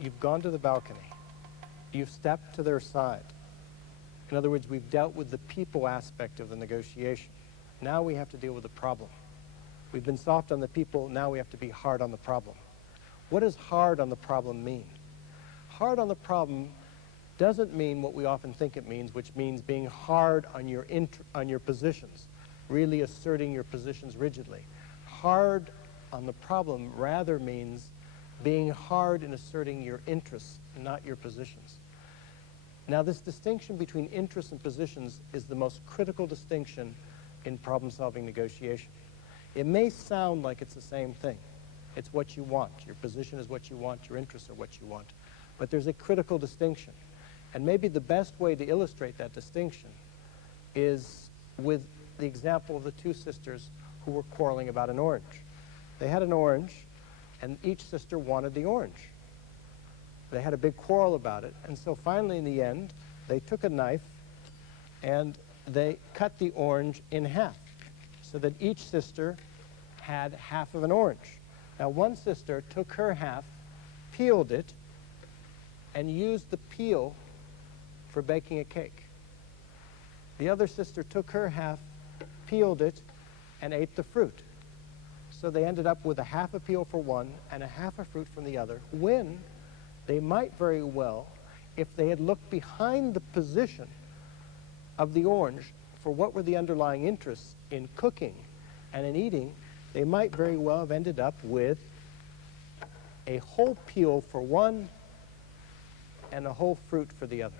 you've gone to the balcony. You've stepped to their side. In other words, we've dealt with the people aspect of the negotiation. Now we have to deal with the problem. We've been soft on the people, now we have to be hard on the problem. What does hard on the problem mean? Hard on the problem doesn't mean what we often think it means, which means being hard on your positions, really asserting your positions rigidly. Hard on the problem rather means being hard in asserting your interests, not your positions. Now, this distinction between interests and positions is the most critical distinction in problem-solving negotiation. It may sound like it's the same thing. It's what you want. Your position is what you want. Your interests are what you want. But there's a critical distinction. And maybe the best way to illustrate that distinction is with the example of the two sisters who were quarreling about an orange. They had an orange, and each sister wanted the orange. They had a big quarrel about it, and so finally in the end, they took a knife and they cut the orange in half so that each sister had half of an orange. Now, one sister took her half, peeled it, and used the peel for baking a cake. The other sister took her half, peeled it, and ate the fruit. So they ended up with a half a peel for one and a half a fruit from the other, when they might very well, if they had looked behind the position of the orange for what were the underlying interests in cooking and in eating, they might very well have ended up with a whole peel for one and a whole fruit for the other.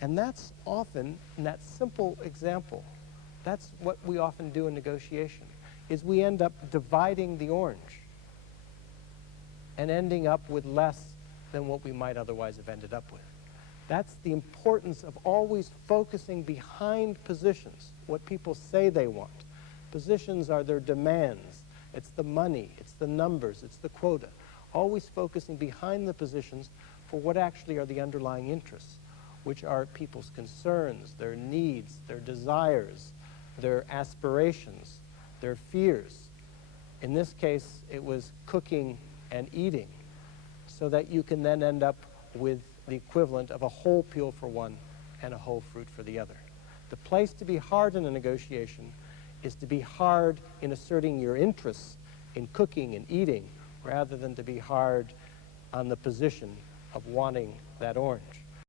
And that's often, in that simple example, that's what we often do in negotiation, is we end up dividing the orange and ending up with less than what we might otherwise have ended up with. That's the importance of always focusing behind positions, what people say they want. Positions are their demands. It's the money, it's the numbers, it's the quota. Always focusing behind the positions for what actually are the underlying interests, which are people's concerns, their needs, their desires, their aspirations, their fears. In this case, it was cooking and eating, so that you can then end up with the equivalent of a whole peel for one and a whole fruit for the other. The place to be hard in a negotiation is to be hard in asserting your interests in cooking and eating, rather than to be hard on the position of wanting that orange.